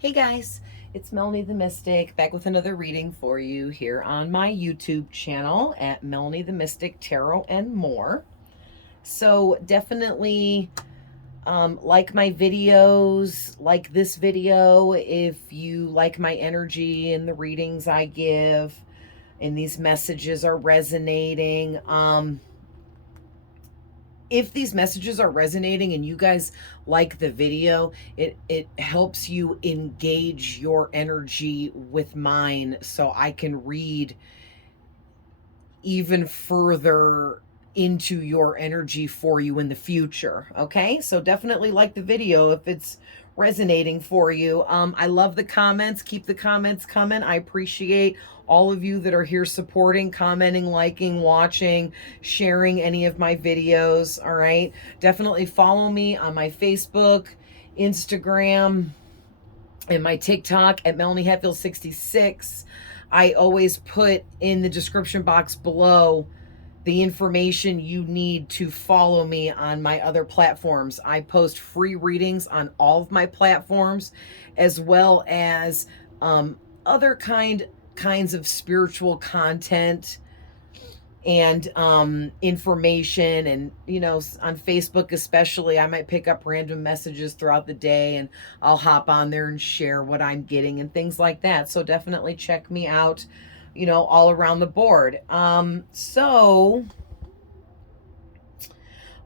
Hey guys, it's Melanie the Mystic back with another reading for you here on my YouTube channel at Melanie the Mystic Tarot and More. So definitely like my videos, like this video if you like my energy and the readings I give and these messages are resonating. If these messages are resonating and you guys like the video, it helps you engage your energy with mine so I can read even further into your energy for you in the future. Okay, so definitely like the video if it's resonating for you. I love the comments. Keep the comments coming. I appreciate all of you that are here supporting, commenting, liking, watching, sharing any of my videos. All right, definitely follow me on my Facebook, Instagram, and my TikTok at Melanie Hatfield 66. I always put in the description box below the information you need to follow me on my other platforms. I post free readings on all of my platforms, as well as other kinds of spiritual content and information. And on Facebook especially, I might pick up random messages throughout the day and I'll hop on there and share what I'm getting and things like that. So definitely check me out, all around the board. So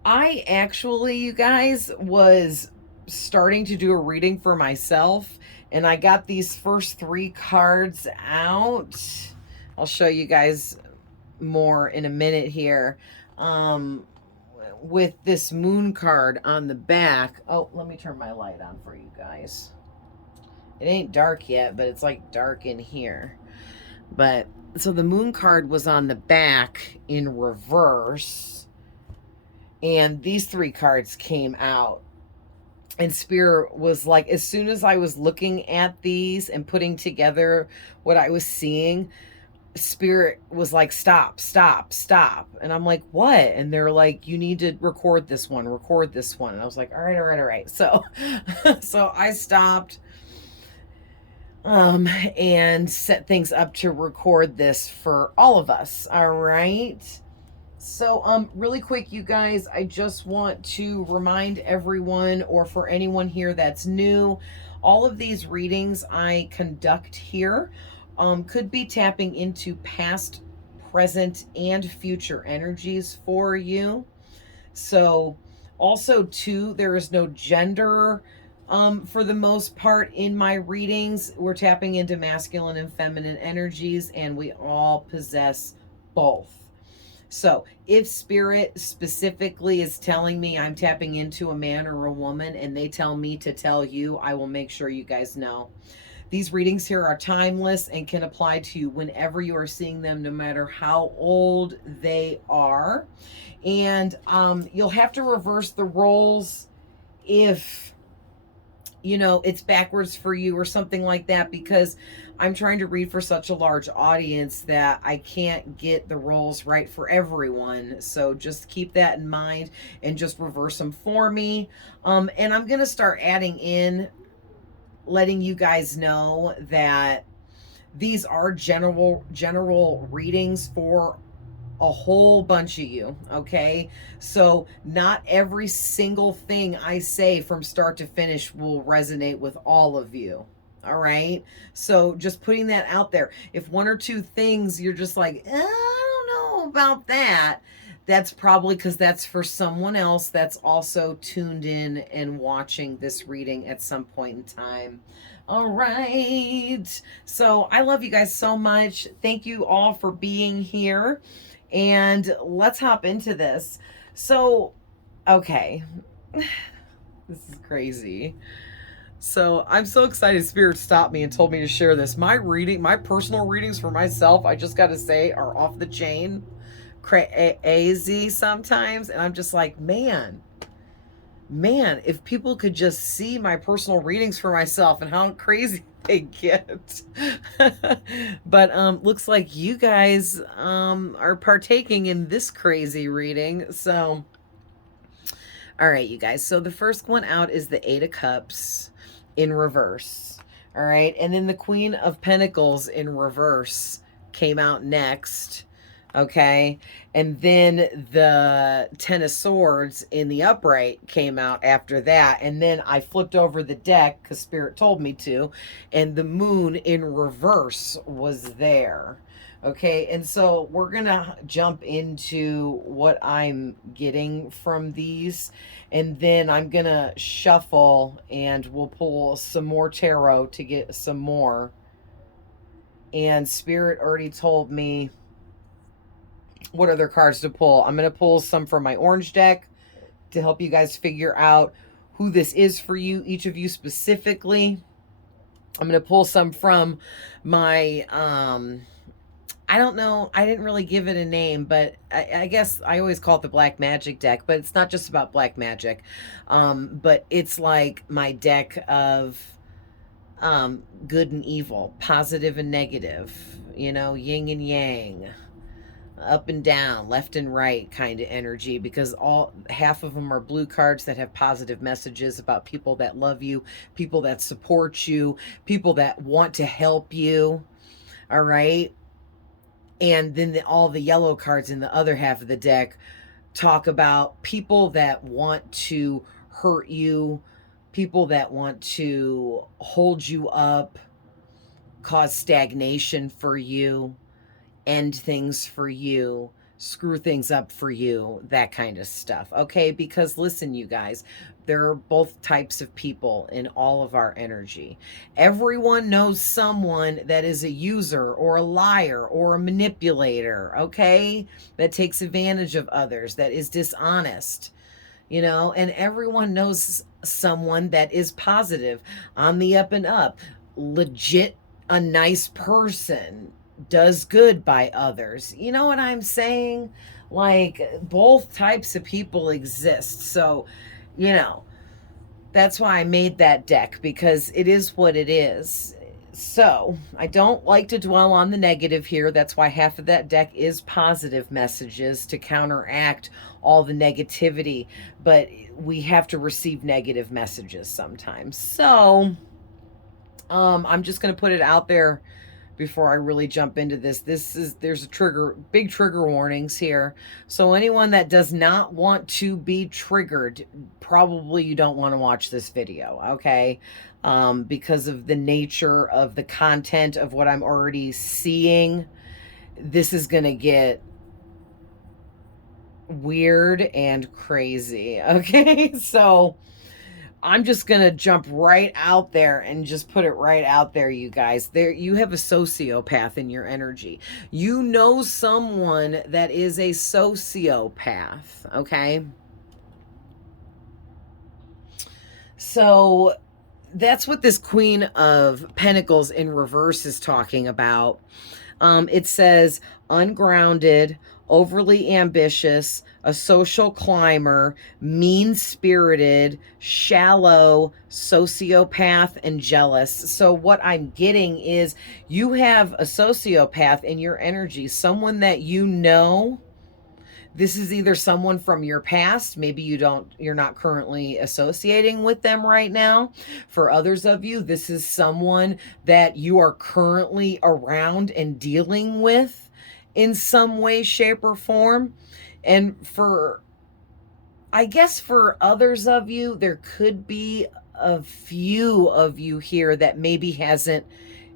I actually, you guys, was starting to do a reading for myself, and I got these first 3 cards out. I'll show you guys more in a minute here. With this moon card on the back. Oh, let me turn my light on for you guys. It ain't dark yet, but it's like dark in here. But so the moon card was on the back in reverse, and these 3 cards came out. And Spirit was like, as soon as I was looking at these and putting together what I was seeing, Spirit was like, stop, stop, stop. And I'm like, what? And they're like, you need to record this one. And I was like, all right. So, so I stopped and set things up to record this for all of us. All right. So, really quick, you guys, I just want to remind everyone, or for anyone here that's new, all of these readings I conduct here could be tapping into past, present, and future energies for you. So, also, too, there is no gender for the most part in my readings. We're tapping into masculine and feminine energies, and we all possess both. So if Spirit specifically is telling me I'm tapping into a man or a woman and they tell me to tell you, I will make sure you guys know. These readings here are timeless and can apply to you whenever you are seeing them, no matter how old they are. And you'll have to reverse the roles if it's backwards for you or something like that, because I'm trying to read for such a large audience that I can't get the roles right for everyone. So just keep that in mind and just reverse them for me. And I'm going to start adding in, letting you guys know that these are general readings for a whole bunch of you, okay? So not every single thing I say from start to finish will resonate with all of you. All right, so just putting that out there. If 1 or 2 things you're just like, I don't know about that, that's probably because that's for someone else that's also tuned in and watching this reading at some point in time. All right, so I love you guys so much. Thank you all for being here. And let's hop into this. So, okay. This is crazy. So, I'm so excited Spirit stopped me and told me to share this. My personal readings for myself, I just got to say, are off the chain. Crazy sometimes. And I'm just like, man, if people could just see my personal readings for myself and how crazy they get. But looks like you guys are partaking in this crazy reading. So all right, you guys, so the first one out is the 8 of Cups in reverse. All right. And then the Queen of Pentacles in reverse came out next. Okay. And then the Ten of Swords in the upright came out after that. And then I flipped over the deck because Spirit told me to. And the Moon in reverse was there. Okay. And so we're going to jump into what I'm getting from these. And then I'm going to shuffle and we'll pull some more tarot to get some more. And Spirit already told me what other cards to pull. I'm going to pull some from my orange deck to help you guys figure out who this is for you, each of you specifically. I'm going to pull some from my, I don't know, I didn't really give it a name, but I guess I always call it the Black Magic deck, but it's not just about black magic. But it's like my deck of good and evil, positive and negative, you know, yin and yang, up and down, left and right kind of energy, because half of them are blue cards that have positive messages about people that love you, people that support you, people that want to help you. All right. And then all the yellow cards in the other half of the deck talk about people that want to hurt you, people that want to hold you up, cause stagnation for you, end things for you, screw things up for you, that kind of stuff. Okay, because listen, you guys, there are both types of people in all of our energy. Everyone knows someone that is a user or a liar or a manipulator, okay, that takes advantage of others, that is dishonest, you know, and everyone knows someone that is positive, on the up and up, legit, a nice person, does good by others. You know what I'm saying? Like, both types of people exist. So, you know, that's why I made that deck, because it is what it is. So I don't like to dwell on the negative here. That's why half of that deck is positive messages to counteract all the negativity. But we have to receive negative messages sometimes. So I'm just going to put it out there before I really jump into this. There's big trigger warnings here. So anyone that does not want to be triggered, probably you don't want to watch this video, okay? Because of the nature of the content of what I'm already seeing, this is going to get weird and crazy, okay? So I'm just going to jump right out there and just put it right out there, you guys. There, you have a sociopath in your energy. You know someone that is a sociopath, okay? So that's what this Queen of Pentacles in reverse is talking about. It says ungrounded, overly ambitious, a social climber, mean-spirited, shallow, sociopath, and jealous. So what I'm getting is you have a sociopath in your energy, someone that you know. This is either someone from your past. Maybe you're not currently associating with them right now. For others of you, this is someone that you are currently around and dealing with in some way, shape, or form. And I guess for others of you, there could be a few of you here that maybe hasn't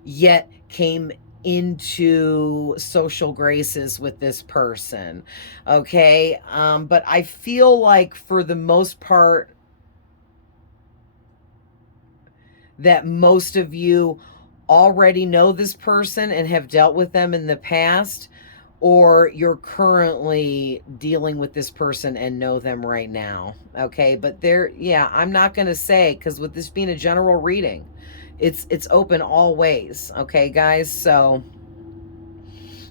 yet came into social graces with this person, okay? But I feel like for the most part that most of you already know this person and have dealt with them in the past, or you're currently dealing with this person and know them right now, okay? But yeah, I'm not going to say, because with this being a general reading, it's open all ways, okay, guys? So,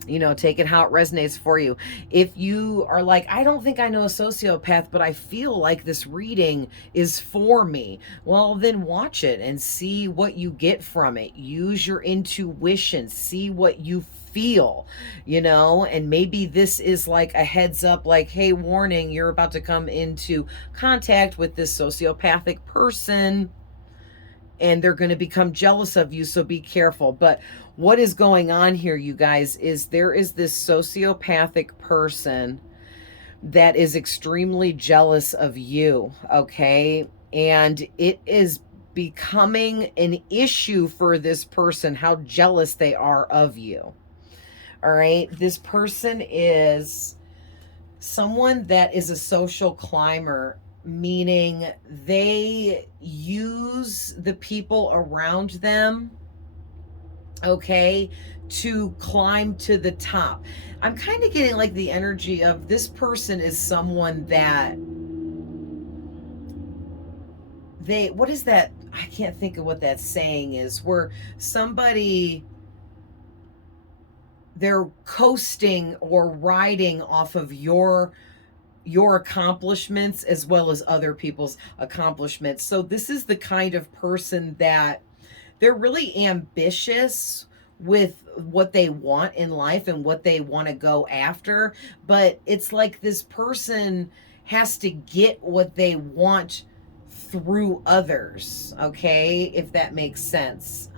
you know, take it how it resonates for you. If you are like, I don't think I know a sociopath, but I feel like this reading is for me, well, then watch it and see what you get from it. Use your intuition, see what you feel, you know, and maybe this is like a heads up, like, hey, warning, you're about to come into contact with this sociopathic person. and they're going to become jealous of you, so be careful. But what is going on here, you guys, is there is this sociopathic person that is extremely jealous of you, okay? And it is becoming an issue for this person how jealous they are of you. All right? This person is someone that is a social climber, meaning they use the people around them, okay, to climb to the top. I'm kind of getting like the energy of this person is someone that what is that? I can't think of what that saying is, where somebody, they're coasting or riding off of your accomplishments as well as other people's accomplishments. So this is the kind of person that they're really ambitious with what they want in life and what they want to go after, but it's like this person has to get what they want through others, okay, if that makes sense.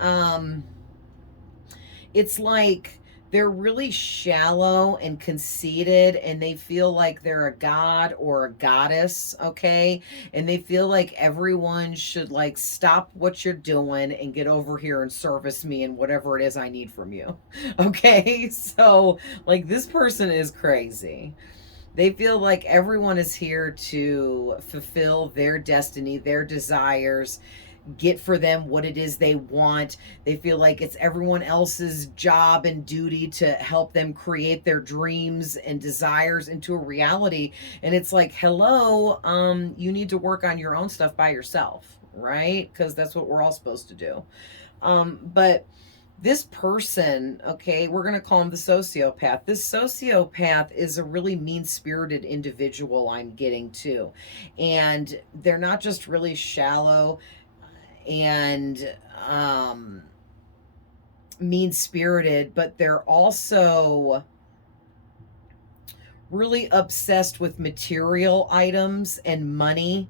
It's like they're really shallow and conceited, and they feel like they're a god or a goddess, okay? And they feel like everyone should like stop what you're doing and get over here and service me and whatever it is I need from you. Okay? So, like, this person is crazy. They feel like everyone is here to fulfill their destiny, their desires, get for them what it is they want. They feel like it's everyone else's job and duty to help them create their dreams and desires into a reality. And it's like, hello, you need to work on your own stuff by yourself, right? Because that's what we're all supposed to do. But this person, okay, we're going to call him the sociopath. This sociopath is a really mean-spirited individual, I'm getting too. And they're not just really shallow and mean-spirited, but they're also really obsessed with material items and money.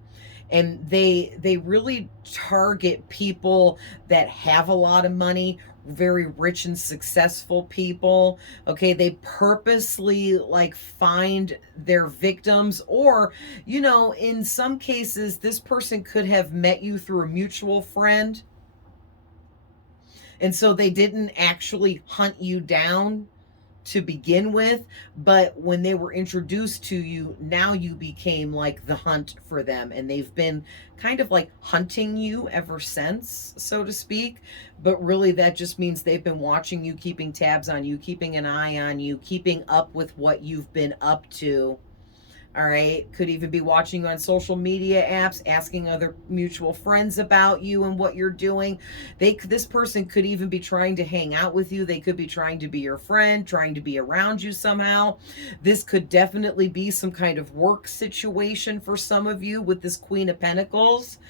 And they really target people that have a lot of money, very rich and successful people. Okay, they purposely like find their victims, or you know, in some cases this person could have met you through a mutual friend, and so they didn't actually hunt you down to begin with, but when they were introduced to you, now you became like the hunt for them, and they've been kind of like hunting you ever since, so to speak. But really that just means they've been watching you, keeping tabs on you, keeping an eye on you, keeping up with what you've been up to. All right, could even be watching you on social media apps, asking other mutual friends about you and what you're doing. This person could even be trying to hang out with you. They could be trying to be your friend, trying to be around you somehow. This could definitely be some kind of work situation for some of you with this Queen of Pentacles.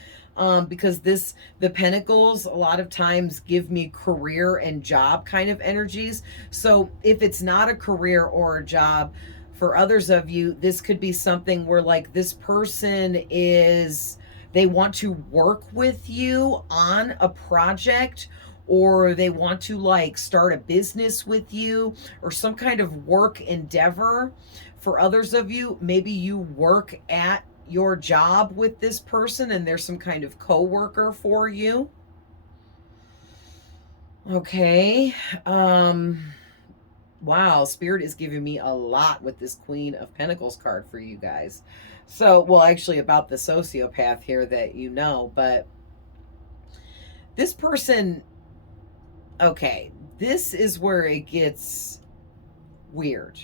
Because the Pentacles a lot of times give me career and job kind of energies. So if it's not a career or a job, for others of you, this could be something where like this person they want to work with you on a project, or they want to like start a business with you or some kind of work endeavor. For others of you, maybe you work at your job with this person and there's some kind of co-worker for you. Okay. Wow, Spirit is giving me a lot with this Queen of Pentacles card for you guys. So, well, actually about the sociopath here that you know, but this person, okay, this is where it gets weird.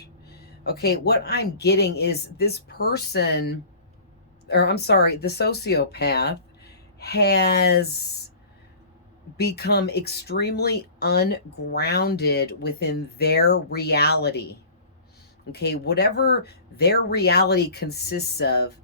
Okay, what I'm getting is this person, or I'm sorry, the sociopath has become extremely ungrounded within their reality. Okay, whatever their reality consists of,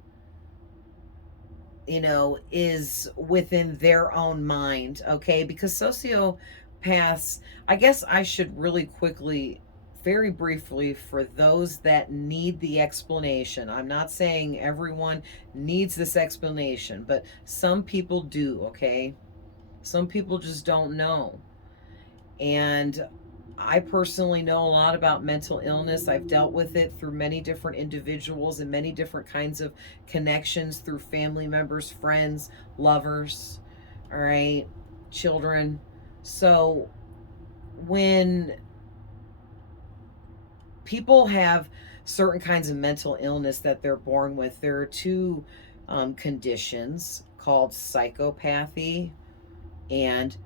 you know, is within their own mind. Okay, because sociopaths, I guess I should really quickly, very briefly, for those that need the explanation. I'm not saying everyone needs this explanation, but some people do, okay? Some people just don't know. And I personally know a lot about mental illness. I've dealt with it through many different individuals and many different kinds of connections through family members, friends, lovers, all right, children. So when people have certain kinds of mental illness that they're born with, there are two conditions called psychopathy and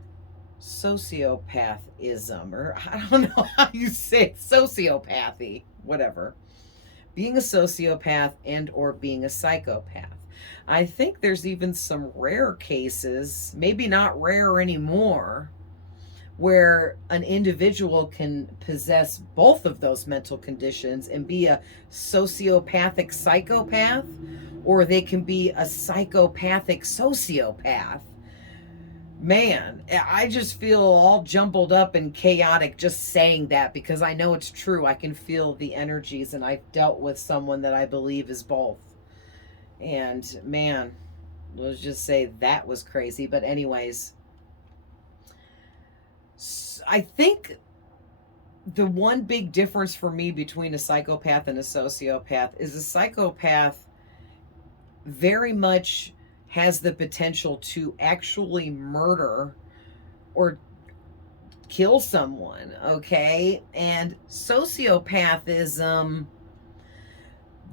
sociopathism, or I don't know how you say it, sociopathy, whatever. Being a sociopath and or being a psychopath. I think there's even some rare cases, maybe not rare anymore, where an individual can possess both of those mental conditions and be a sociopathic psychopath, or they can be a psychopathic sociopath. Man, I just feel all jumbled up and chaotic just saying that, because I know it's true. I can feel the energies, and I've dealt with someone that I believe is both. And man, let's just say that was crazy. But anyways, I think the one big difference for me between a psychopath and a sociopath is a psychopath very much has the potential to actually murder or kill someone, okay? And sociopathism,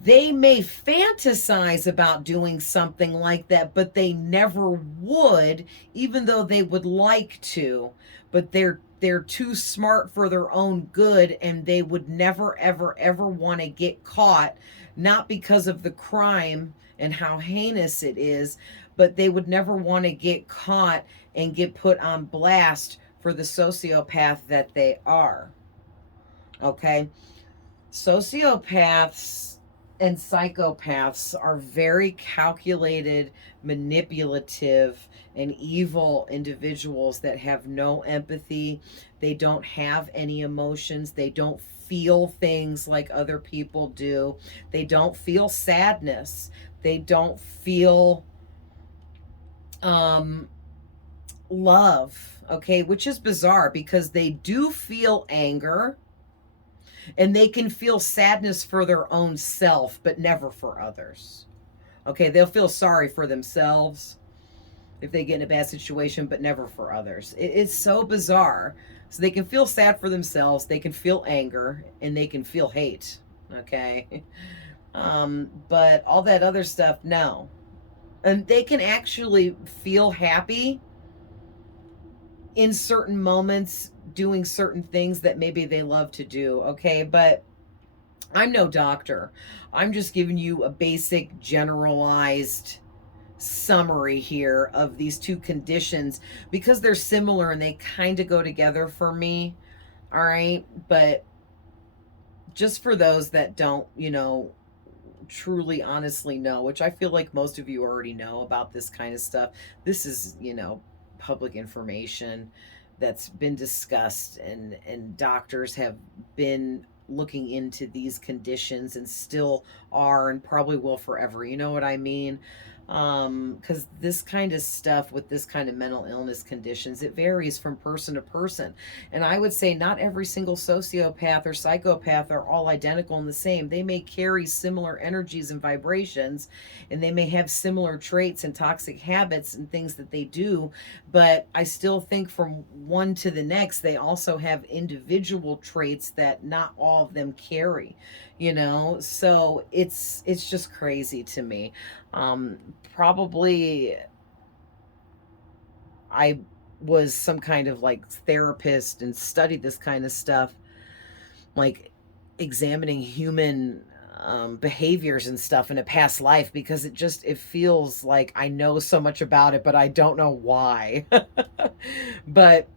they may fantasize about doing something like that, but they never would, even though they would like to. But they're too smart for their own good, and they would never ever ever want to get caught, not because of the crime and how heinous it is, but they would never want to get caught and get put on blast for the sociopath that they are. Okay? Sociopaths and psychopaths are very calculated, manipulative, and evil individuals that have no empathy. They don't have any emotions. They don't feel things like other people do. They don't feel sadness. They don't feel love, okay, which is bizarre because they do feel anger and they can feel sadness for their own self, but never for others. Okay, they'll feel sorry for themselves if they get in a bad situation, but never for others. It's so bizarre. So they can feel sad for themselves, they can feel anger, and they can feel hate. Okay. But all that other stuff, no. And they can actually feel happy in certain moments doing certain things that maybe they love to do, okay? But I'm no doctor. I'm just giving you a basic generalized summary here of these two conditions because they're similar and they kind of go together for me, all right? But just for those that don't, truly honestly know, which I feel like most of you already know about this kind of stuff. This is, public information that's been discussed, and doctors have been looking into these conditions and still are and probably will forever. You know what I mean? Because this kind of stuff with this kind of mental illness conditions, it varies from person to person. And I would say not every single sociopath or psychopath are all identical and the same. They may carry similar energies and vibrations, and they may have similar traits and toxic habits and things that they do. But I still think from one to the next, they also have individual traits that not all of them carry, so it's just crazy to me. Probably I was some kind of like therapist and studied this kind of stuff, like examining human behaviors and stuff in a past life, because it feels like I know so much about it, but I don't know why. But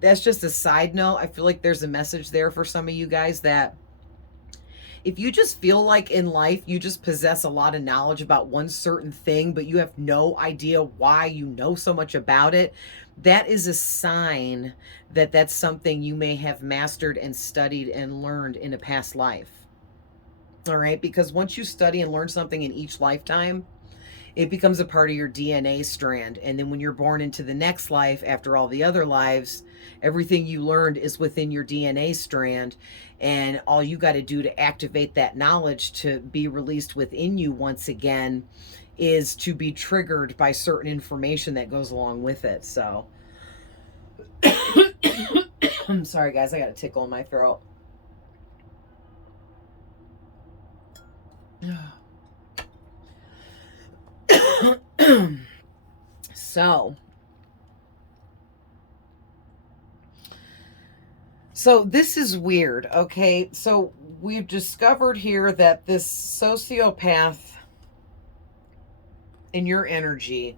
that's just a side note. I feel like there's a message there for some of you guys that if you just feel like in life you just possess a lot of knowledge about one certain thing, but you have no idea why you know so much about it, that is a sign that that's something you may have mastered and studied and learned in a past life. All right? Because once you study and learn something in each lifetime, it becomes a part of your DNA strand. And then when you're born into the next life, after all the other lives, everything you learned is within your DNA strand. And all you got to do to activate that knowledge to be released within you once again is to be triggered by certain information that goes along with it. So I'm sorry, guys, I got a tickle in my throat. So this is weird, okay? So we've discovered here that this sociopath in your energy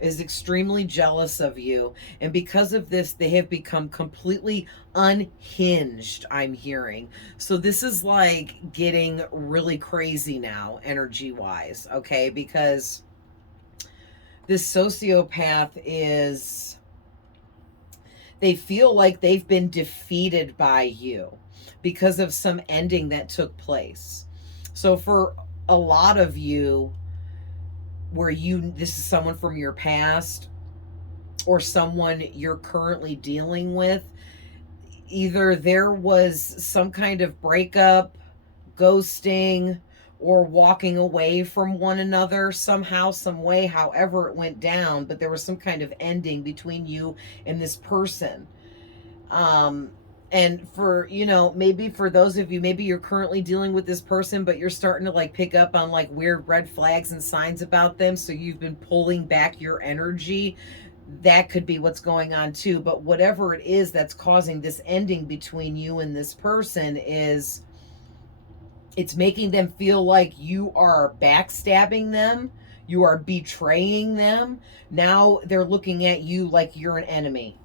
is extremely jealous of you, and because of this they have become completely unhinged, I'm hearing. So this is like getting really crazy now energy wise, okay? Because this sociopath is, they feel like they've been defeated by you because of some ending that took place. So for a lot of you, where this is someone from your past or someone you're currently dealing with, either there was some kind of breakup, ghosting, or walking away from one another somehow, some way, however it went down, but there was some kind of ending between you and this person. And for, maybe for those of you, maybe you're currently dealing with this person, but you're starting to like pick up on like weird red flags and signs about them. So you've been pulling back your energy. That could be what's going on too. But whatever it is that's causing this ending between you and this person is, it's making them feel like you are backstabbing them. You are betraying them. Now they're looking at you like you're an enemy.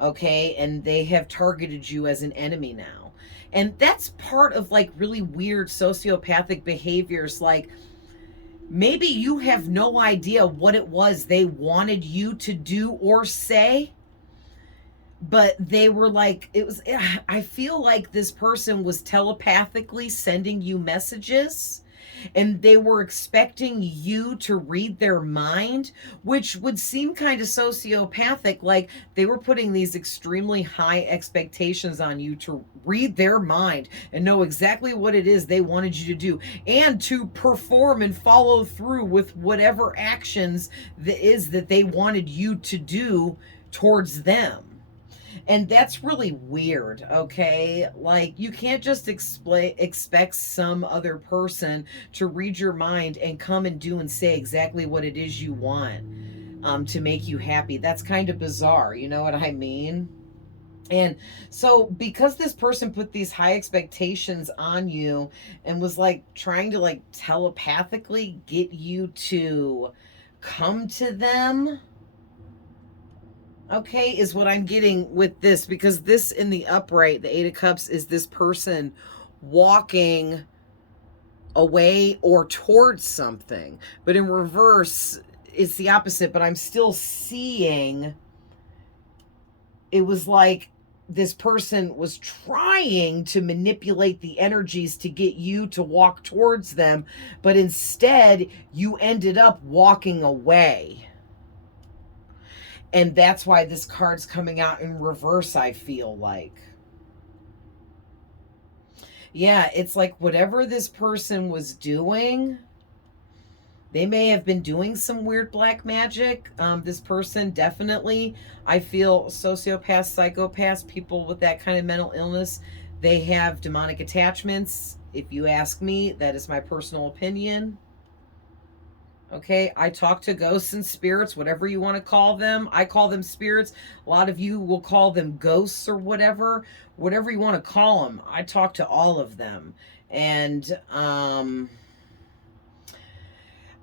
Okay, and they have targeted you as an enemy now. And that's part of like really weird sociopathic behaviors. Like maybe you have no idea what it was they wanted you to do or say, but they were like, I feel like this person was telepathically sending you messages, and they were expecting you to read their mind, which would seem kind of sociopathic. Like they were putting these extremely high expectations on you to read their mind and know exactly what it is they wanted you to do, and to perform and follow through with whatever actions that they wanted you to do towards them. And that's really weird, okay? Like, you can't just expect some other person to read your mind and come and do and say exactly what it is you want to make you happy. That's kind of bizarre, you know what I mean? And so because this person put these high expectations on you and was like trying to like telepathically get you to come to them, okay, is what I'm getting with this, because this in the upright, the Eight of Cups, is this person walking away or towards something. But in reverse, it's the opposite. But I'm still seeing, it was like this person was trying to manipulate the energies to get you to walk towards them, but instead you ended up walking away. And that's why this card's coming out in reverse, I feel like. Yeah, it's like whatever this person was doing, they may have been doing some weird black magic. This person definitely, I feel sociopaths, psychopaths, people with that kind of mental illness, they have demonic attachments. If you ask me, that is my personal opinion. Okay, I talk to ghosts and spirits, whatever you want to call them. I call them spirits. A lot of you will call them ghosts or whatever you want to call them. I talk to all of them. And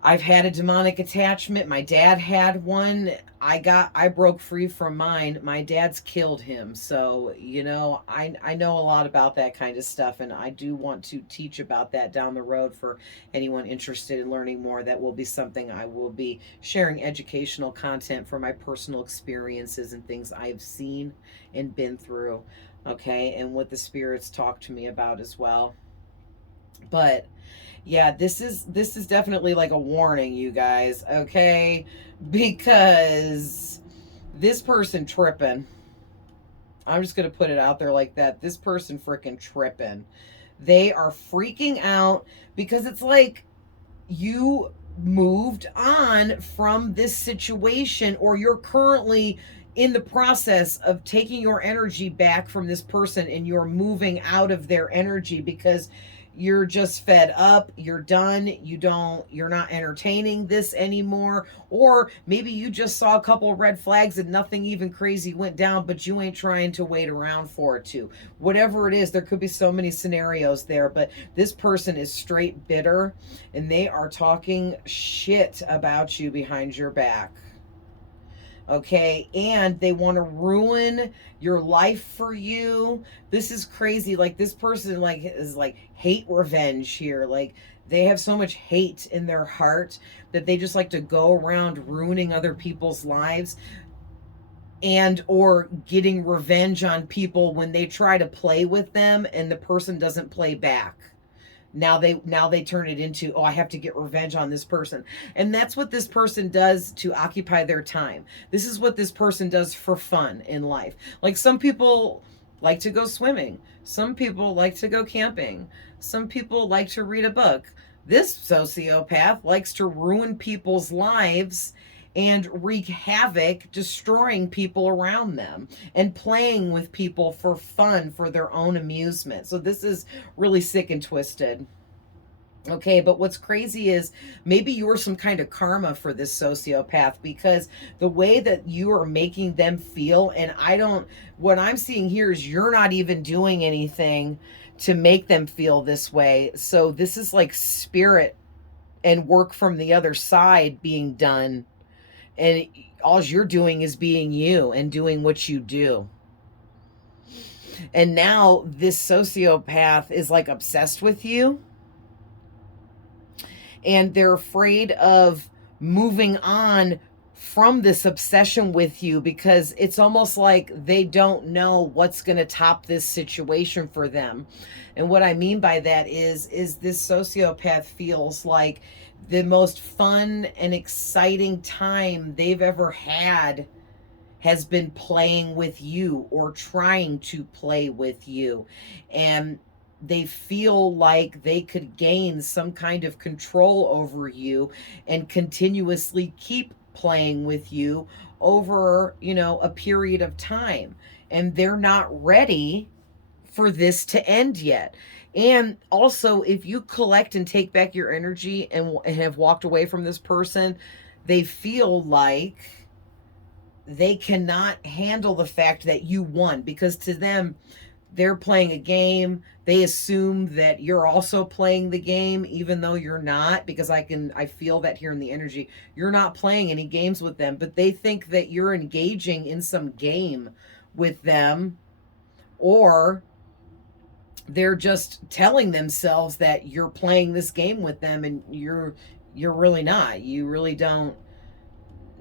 I've had a demonic attachment. My dad had one. I broke free from mine. My dad's killed him. So, I know a lot about that kind of stuff, and I do want to teach about that down the road for anyone interested in learning more. That will be something I will be sharing, educational content for my personal experiences and things I've seen and been through. Okay, and what the spirits talk to me about as well. But yeah, this is definitely like a warning, you guys, okay? Because this person tripping. I'm just going to put it out there like that. This person freaking tripping. They are freaking out because it's like you moved on from this situation, or you're currently in the process of taking your energy back from this person, and you're moving out of their energy because you're just fed up, you're done, you're not entertaining this anymore. Or maybe you just saw a couple of red flags and nothing even crazy went down, but you ain't trying to wait around for it to. Whatever it is, there could be so many scenarios there, but this person is straight bitter, and they are talking shit about you behind your back. Okay, and they want to ruin your life for you. This is crazy. Like, this person like is like hate revenge here. Like, they have so much hate in their heart that they just like to go around ruining other people's lives, and or getting revenge on people when they try to play with them and the person doesn't play back. Now they turn it into, oh, I have to get revenge on this person. And that's what this person does to occupy their time. This is what this person does for fun in life. Like, some people like to go swimming, some people like to go camping, some people like to read a book. This sociopath likes to ruin people's lives and wreak havoc, destroying people around them and playing with people for fun, for their own amusement. So this is really sick and twisted. Okay, but what's crazy is maybe you're some kind of karma for this sociopath, because the way that you are making them feel, and what I'm seeing here is you're not even doing anything to make them feel this way. So this is like spirit and work from the other side being done, and all you're doing is being you and doing what you do. And now this sociopath is like obsessed with you, and they're afraid of moving on from this obsession with you, because it's almost like they don't know what's going to top this situation for them. And what I mean by that is this sociopath feels like the most fun and exciting time they've ever had has been playing with you or trying to play with you. And they feel like they could gain some kind of control over you and continuously keep playing with you over, a period of time. And they're not ready for this to end yet. And also, if you collect and take back your energy and have walked away from this person, they feel like they cannot handle the fact that you won, because to them, they're playing a game. They assume that you're also playing the game, even though you're not, because I feel that here in the energy. You're not playing any games with them, but they think that you're engaging in some game with them, or they're just telling themselves that you're playing this game with them, and you're really not. You really don't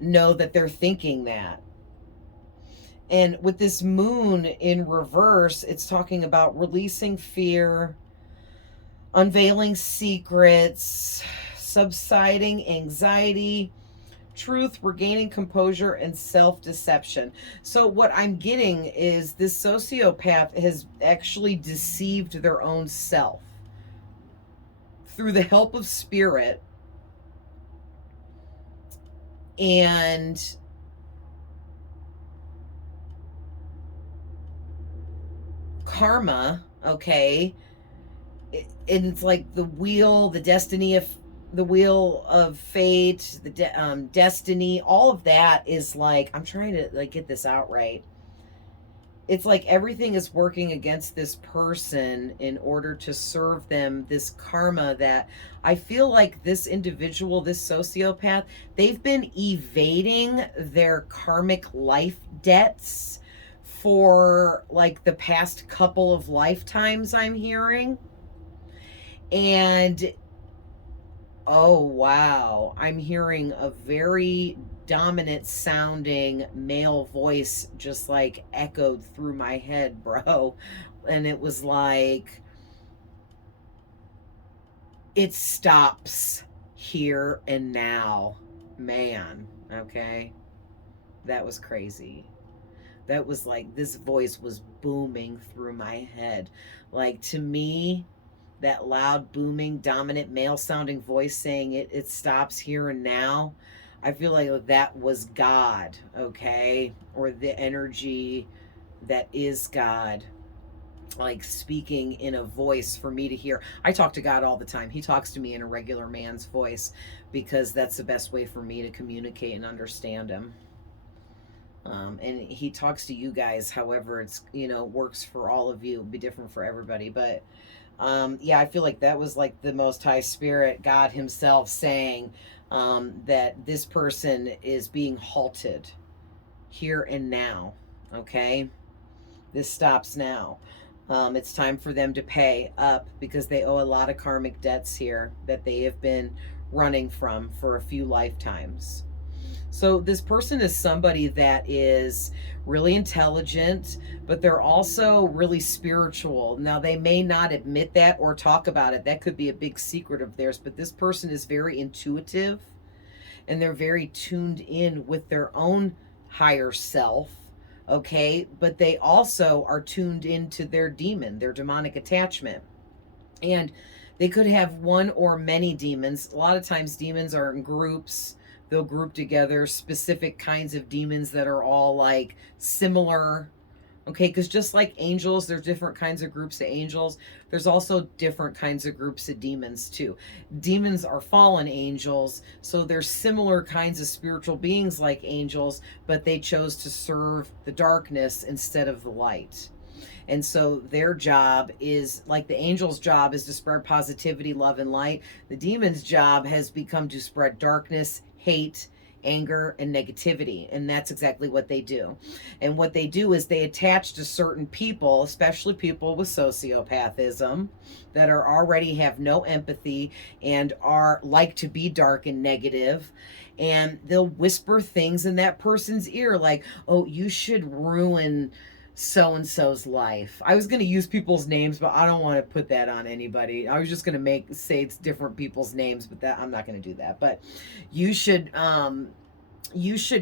know that they're thinking that. And with this moon in reverse, it's talking about releasing fear, unveiling secrets, subsiding anxiety, truth, regaining composure, and self-deception. So what I'm getting is this sociopath has actually deceived their own self through the help of spirit and karma. Okay, and it's like the wheel, the wheel of fate, the destiny. All of that is like, I'm trying to like get this out right. It's like everything is working against this person in order to serve them this karma that I feel like this individual, this sociopath, they've been evading their karmic life debts for like the past couple of lifetimes, I'm hearing. And oh, wow, I'm hearing a very dominant sounding male voice just like echoed through my head, bro. And it was like, it stops here and now. Man, okay? That was crazy. That was like, this voice was booming through my head. Like, to me, that loud, booming, dominant, male sounding voice saying it stops here and now. I feel like that was God, okay? Or the energy that is God, like speaking in a voice for me to hear. I talk to God all the time. He talks to me in a regular man's voice because that's the best way for me to communicate and understand him. And he talks to you guys however it's, works for all of you. It'll be different for everybody, but yeah, I feel like that was like the Most High Spirit, God himself, saying that this person is being halted here and now. Okay, this stops now. It's time for them to pay up because they owe a lot of karmic debts here that they have been running from for a few lifetimes. So this person is somebody that is really intelligent, but they're also really spiritual. Now, they may not admit that or talk about it. That could be a big secret of theirs, but this person is very intuitive and they're very tuned in with their own higher self. Okay, but they also are tuned into their demon, their demonic attachment. And they could have one or many demons. A lot of times demons are in groups. They'll group together specific kinds of demons that are all like similar. Okay, because just like angels, there's different kinds of groups of angels. There's also different kinds of groups of demons too. Demons are fallen angels, so there's similar kinds of spiritual beings like angels, but they chose to serve the darkness instead of the light. And so their job is, like the angel's job is to spread positivity, love, and light. The demon's job has become to spread darkness, hate, anger, and negativity. And that's exactly what they do. And what they do is they attach to certain people, especially people with sociopathism, that are already have no empathy and are like to be dark and negative. And they'll whisper things in that person's ear like, oh, you should ruin so-and-so's life. I was going to use people's names, but I don't want to put that on anybody. I was just going to say it's different people's names, but that I'm not going to do that. But you should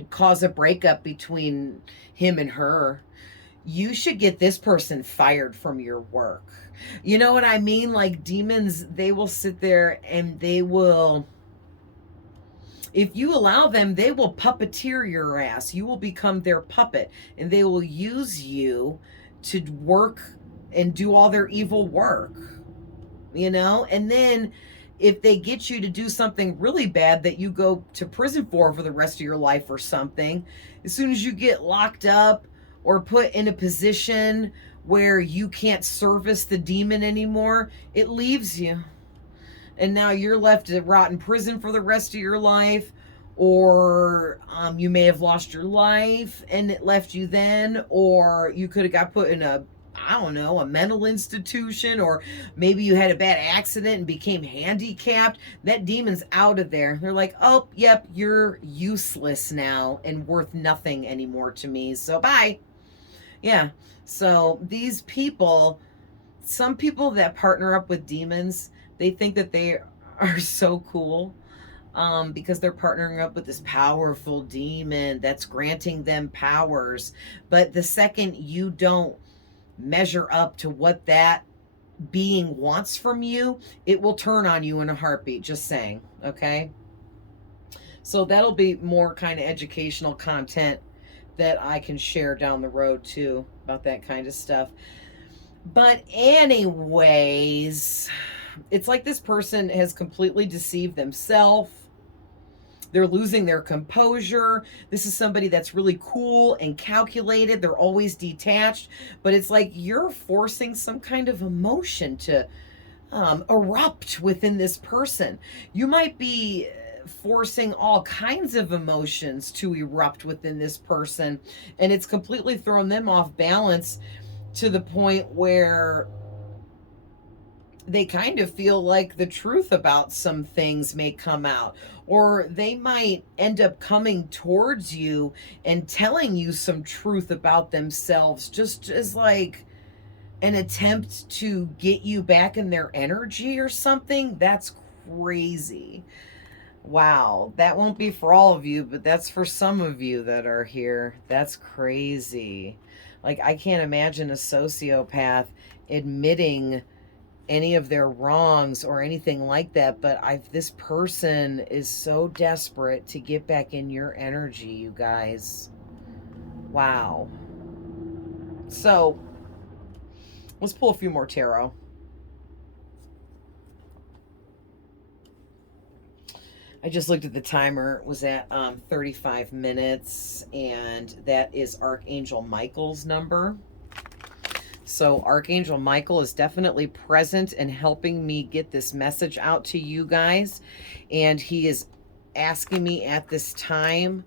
cause a breakup between him and her. You should get this person fired from your work. You know what I mean? Like demons, they will sit there and they will, if you allow them, they will puppeteer your ass. You will become their puppet, and they will use you to work and do all their evil work, And then if they get you to do something really bad that you go to prison for the rest of your life or something, as soon as you get locked up or put in a position where you can't service the demon anymore, it leaves you. And now you're left to rot in prison for the rest of your life, or you may have lost your life and it left you then, or you could have got put in a mental institution, or maybe you had a bad accident and became handicapped. That demon's out of there. They're like, oh, yep, you're useless now and worth nothing anymore to me, so bye. Yeah, so these people, some people that partner up with demons, they think that they are so cool because they're partnering up with this powerful demon that's granting them powers. But the second you don't measure up to what that being wants from you, it will turn on you in a heartbeat. Just saying, okay? So that'll be more kind of educational content that I can share down the road too about that kind of stuff. But anyways, it's like this person has completely deceived themselves. They're losing their composure. This is somebody that's really cool and calculated. They're always detached, but it's like you're forcing some kind of emotion to erupt within this person. You might be forcing all kinds of emotions to erupt within this person, and it's completely thrown them off balance to the point where they kind of feel like the truth about some things may come out, or they might end up coming towards you and telling you some truth about themselves, just as like an attempt to get you back in their energy or something. That's crazy. Wow, that won't be for all of you, but that's for some of you that are here. That's crazy. Like, I can't imagine a sociopath admitting any of their wrongs or anything like that, but this person is so desperate to get back in your energy, you guys. Wow. So, let's pull a few more tarot. I just looked at the timer. It was at 35 minutes, and that is Archangel Michael's number. So Archangel Michael is definitely present and helping me get this message out to you guys. And he is asking me at this time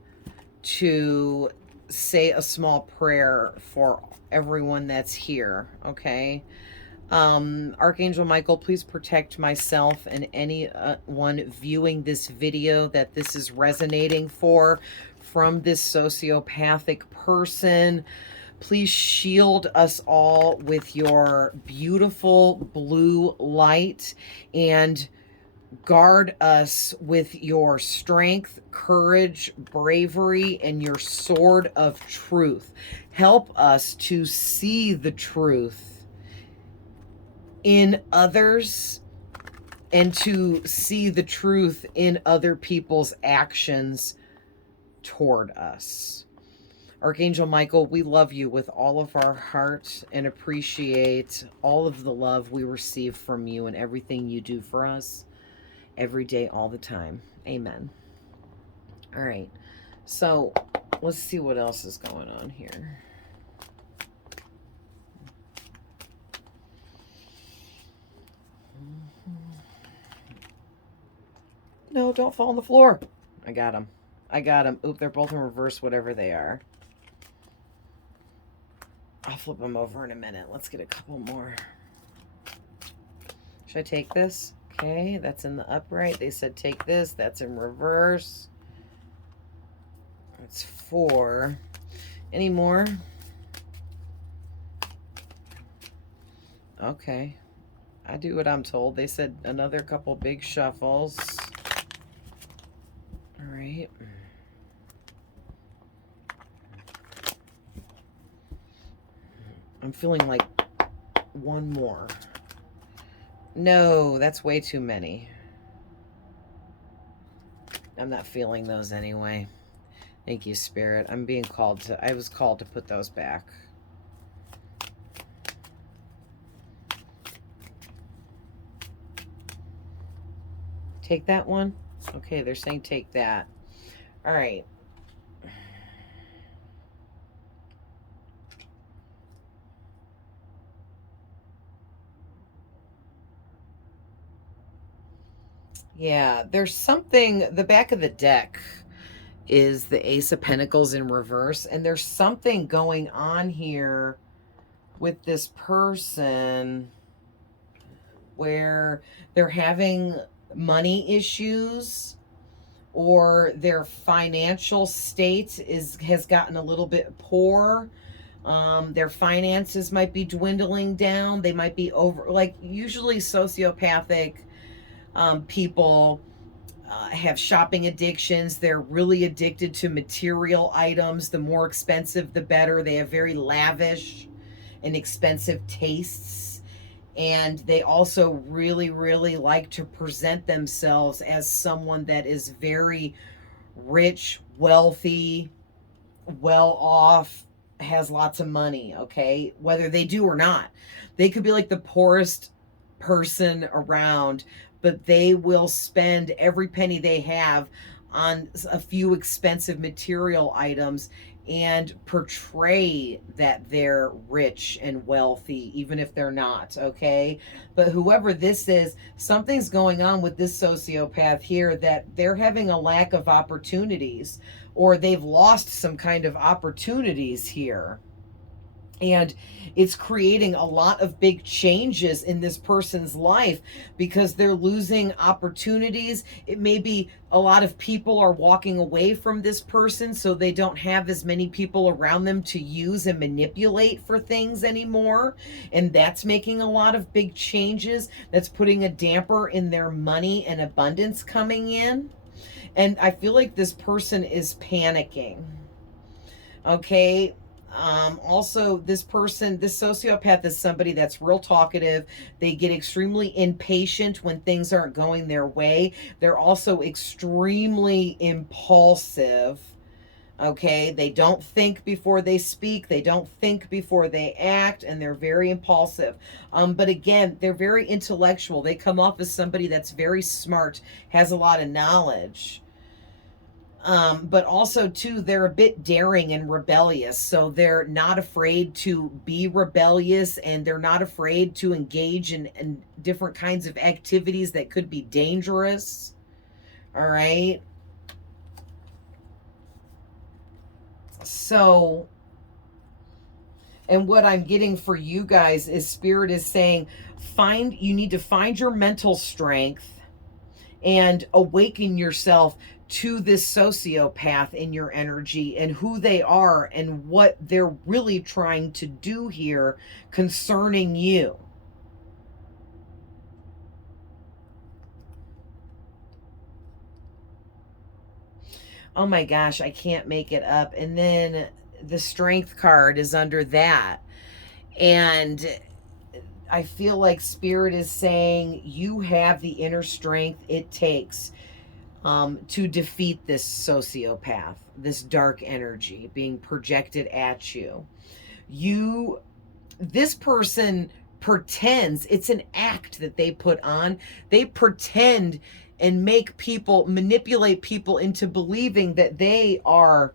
to say a small prayer for everyone that's here, okay? Archangel Michael, please protect myself and anyone viewing this video that this is resonating for from this sociopathic person. Please shield us all with your beautiful blue light and guard us with your strength, courage, bravery, and your sword of truth. Help us to see the truth in others and to see the truth in other people's actions toward us. Archangel Michael, we love you with all of our heart and appreciate all of the love we receive from you and everything you do for us every day, all the time. Amen. All right. So let's see what else is going on here. No, don't fall on the floor. I got them. I got them. Oop, they're both in reverse, whatever they are. I'll flip them over in a minute. Let's get a couple more. Should I take this? Okay, that's in the upright. They said take this. That's in reverse. That's 4. Any more? Okay. I do what I'm told. They said another couple big shuffles. All right. I'm feeling like one more. No, that's way too many. I'm not feeling those anyway. Thank you, Spirit. I'm being called to, I was called to put those back. Take that one? Okay, they're saying take that. All right. Yeah, there's something, the back of the deck is the Ace of Pentacles in reverse, and there's something going on here with this person where they're having money issues or their financial state has gotten a little bit poor. Their finances might be dwindling down. They might be over, like usually sociopathic people have shopping addictions. They're really addicted to material items. The more expensive, the better. They have very lavish and expensive tastes. And they also really, really like to present themselves as someone that is very rich, wealthy, well off, has lots of money, okay? Whether they do or not. They could be like the poorest person around, but they will spend every penny they have on a few expensive material items and portray that they're rich and wealthy, even if they're not, okay? But whoever this is, something's going on with this sociopath here that they're having a lack of opportunities, or they've lost some kind of opportunities here. And it's creating a lot of big changes in this person's life because they're losing opportunities. It may be a lot of people are walking away from this person, so they don't have as many people around them to use and manipulate for things anymore. And that's making a lot of big changes. That's putting a damper in their money and abundance coming in. And I feel like this person is panicking. Okay. Also, this person, this sociopath is somebody that's real talkative. They get extremely impatient when things aren't going their way. They're also extremely impulsive. Okay, they don't think before they speak, they don't think before they act, and they're very impulsive. But again, they're very intellectual. They come off as somebody that's very smart, has a lot of knowledge. But also too, they're a bit daring and rebellious, so they're not afraid to be rebellious, and they're not afraid to engage in different kinds of activities that could be dangerous. All right. So, and what I'm getting for you guys is Spirit is saying, you need to find your mental strength and awaken yourself to this sociopath in your energy and who they are and what they're really trying to do here concerning you. Oh my gosh, I can't make it up. And then the strength card is under that. And I feel like Spirit is saying you have the inner strength it takes to defeat this sociopath, this dark energy being projected at you. This person pretends, it's an act that they put on. They pretend and manipulate people into believing that they are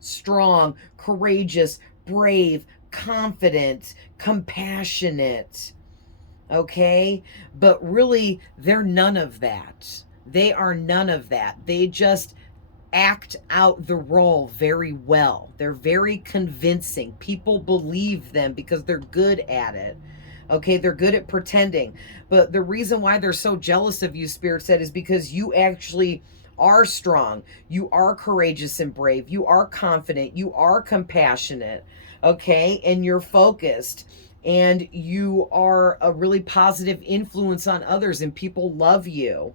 strong, courageous, brave, confident, compassionate. Okay? But really, they're none of that. They are none of that. They just act out the role very well. They're very convincing. People believe them because they're good at it. Okay, they're good at pretending. But the reason why they're so jealous of you, Spirit said, is because you actually are strong. You are courageous and brave. You are confident. You are compassionate. Okay, and you're focused. And you are a really positive influence on others, and people love you.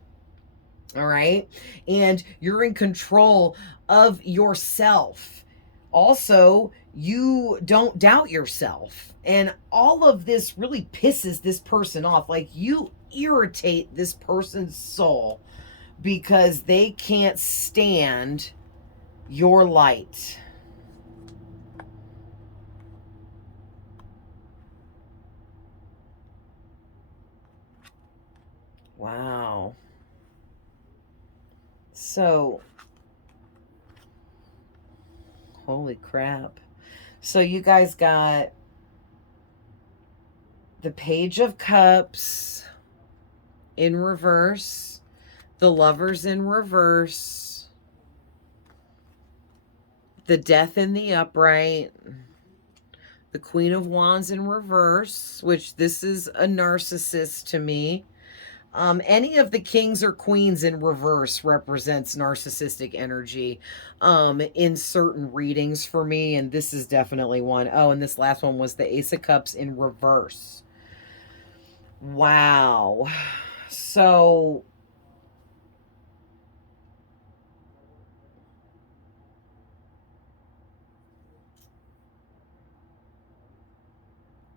All right. And you're in control of yourself. Also, you don't doubt yourself. And all of this really pisses this person off. Like, you irritate this person's soul because they can't stand your light. Wow. So, holy crap. So you guys got the Page of Cups in reverse, the Lovers in reverse, the Death in the upright, the Queen of Wands in reverse, which this is a narcissist to me. Any of the kings or queens in reverse represents narcissistic energy in certain readings for me, and this is definitely one. Oh, and this last one was the Ace of Cups in reverse. Wow. So,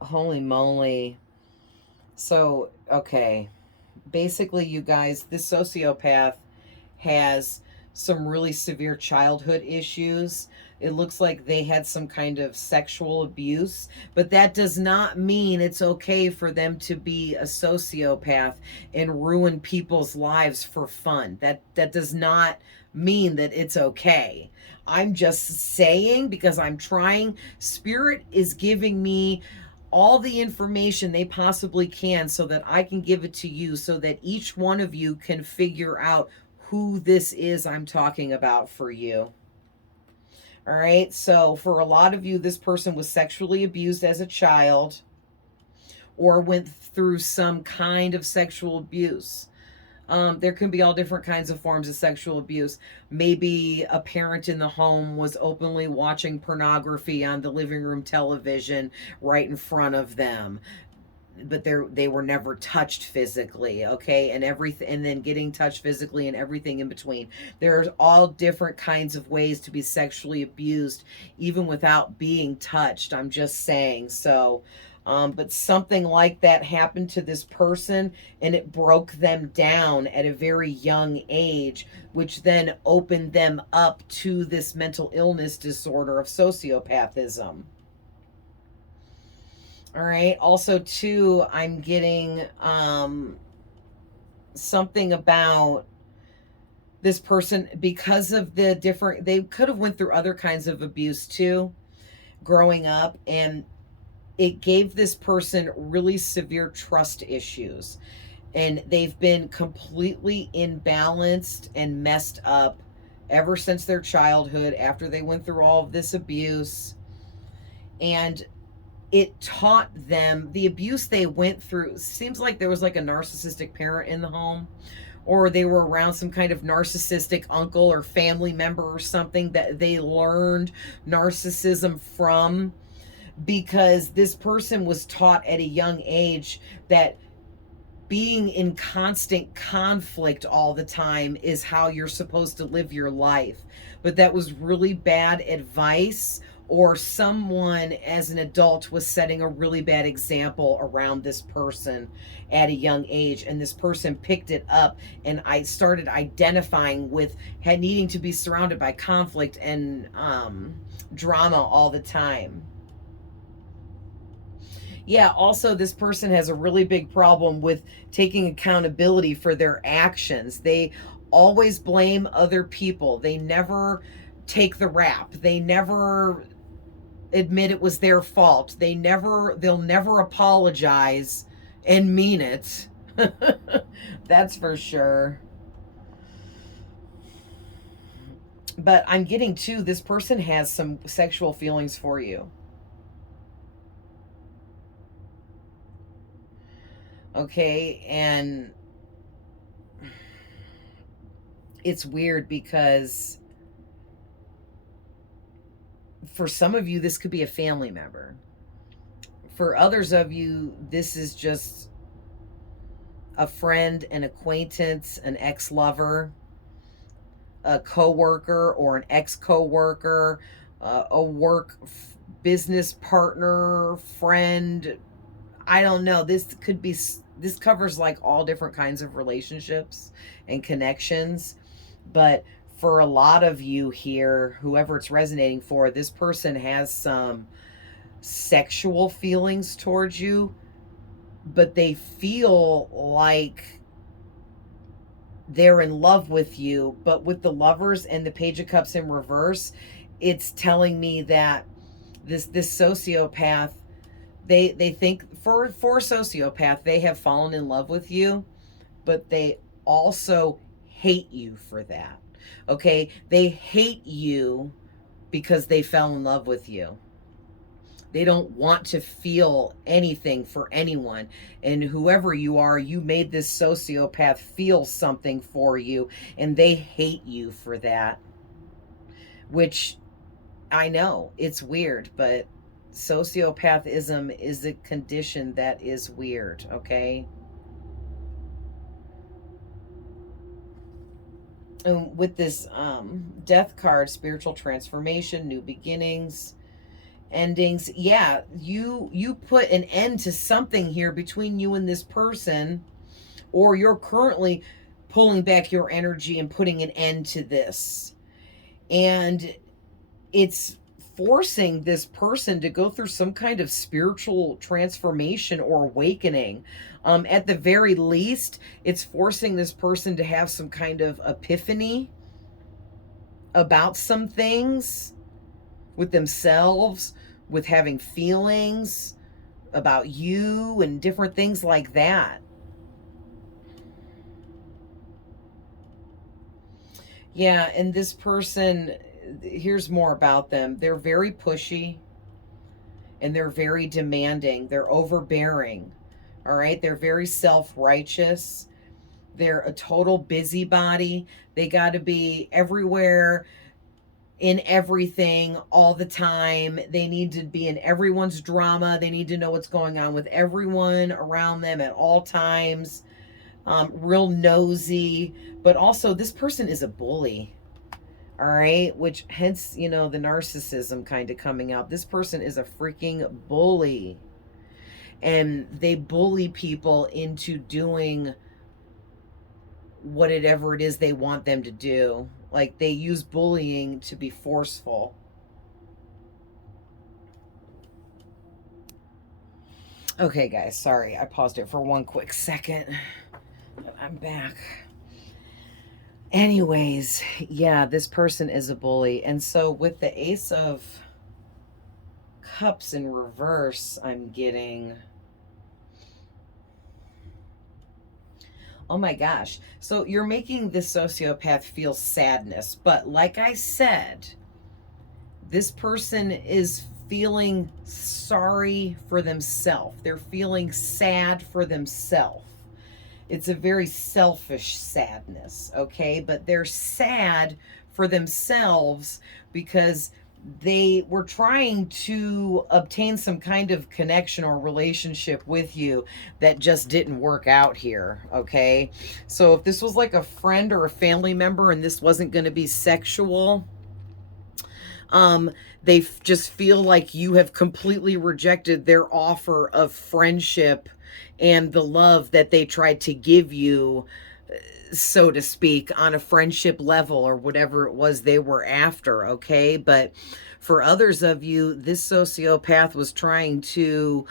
holy moly. So, okay. Basically, you guys, this sociopath has some really severe childhood issues. It looks like they had some kind of sexual abuse, but that does not mean it's okay for them to be a sociopath and ruin people's lives for fun. That does not mean that it's okay. I'm just saying, because I'm trying, Spirit is giving me all the information they possibly can so that I can give it to you, so that each one of you can figure out who this is I'm talking about for you. All right. So for a lot of you, this person was sexually abused as a child or went through some kind of sexual abuse. There can be all different kinds of forms of sexual abuse. Maybe a parent in the home was openly watching pornography on the living room television right in front of them, but they were never touched physically, okay, and everything, and then getting touched physically and everything in between. There's all different kinds of ways to be sexually abused even without being touched, I'm just saying. So but something like that happened to this person and it broke them down at a very young age, which then opened them up to this mental illness disorder of sociopathism. All right. Also, too, I'm getting something about this person because of the different. They could have went through other kinds of abuse too, growing up, and it gave this person really severe trust issues, and they've been completely imbalanced and messed up ever since their childhood after they went through all of this abuse. And it taught them the abuse they went through. Seems like there was like a narcissistic parent in the home, or they were around some kind of narcissistic uncle or family member or something that they learned narcissism from, because this person was taught at a young age that being in constant conflict all the time is how you're supposed to live your life. But that was really bad advice, or someone as an adult was setting a really bad example around this person at a young age, and this person picked it up, and I started identifying with needing to be surrounded by conflict and drama all the time. Yeah, also, this person has a really big problem with taking accountability for their actions. They always blame other people. They never take the rap. They never admit it was their fault. They'll never apologize and mean it. That's for sure. But I'm getting too, this person has some sexual feelings for you. Okay, and it's weird because for some of you, this could be a family member. For others of you, this is just a friend, an acquaintance, an ex-lover, a coworker or an ex-coworker, a business partner, friend. I don't know. This covers like all different kinds of relationships and connections, but for a lot of you here, whoever it's resonating for, this person has some sexual feelings towards you, but they feel like they're in love with you. But with the Lovers and the Page of Cups in reverse, it's telling me that this sociopath, they think for sociopath, they have fallen in love with you, but they also hate you for that. Okay, they hate you because they fell in love with you. They don't want to feel anything for anyone. And whoever you are, you made this sociopath feel something for you, and they hate you for that. Which I know it's weird, but sociopathism is a condition that is weird, okay? And with this death card, spiritual transformation, new beginnings, endings, yeah, you put an end to something here between you and this person, or you're currently pulling back your energy and putting an end to this. And it's forcing this person to go through some kind of spiritual transformation or awakening. At the very least, it's forcing this person to have some kind of epiphany about some things with themselves, with having feelings about you and different things like that. Yeah, and this person, here's more about them. They're very pushy and they're very demanding. They're overbearing. All right. They're very self-righteous. They're a total busybody. They got to be everywhere, in everything, all the time. They need to be in everyone's drama. They need to know what's going on with everyone around them at all times. Real nosy. But also, this person is a bully. All right, which hence, the narcissism kind of coming out. This person is a freaking bully. And they bully people into doing whatever it is they want them to do. Like, they use bullying to be forceful. Okay, guys, sorry. I paused it for one quick second. I'm back. Anyways, yeah, this person is a bully. And so with the Ace of Cups in reverse, I'm getting... Oh my gosh. So you're making this sociopath feel sadness. But like I said, this person is feeling sorry for themselves. They're feeling sad for themselves. It's a very selfish sadness, okay? But they're sad for themselves because they were trying to obtain some kind of connection or relationship with you that just didn't work out here, okay? So if this was like a friend or a family member and this wasn't going to be sexual, they just feel like you have completely rejected their offer of friendship and the love that they tried to give you, so to speak, on a friendship level or whatever it was they were after, okay? But for others of you, this sociopath was trying to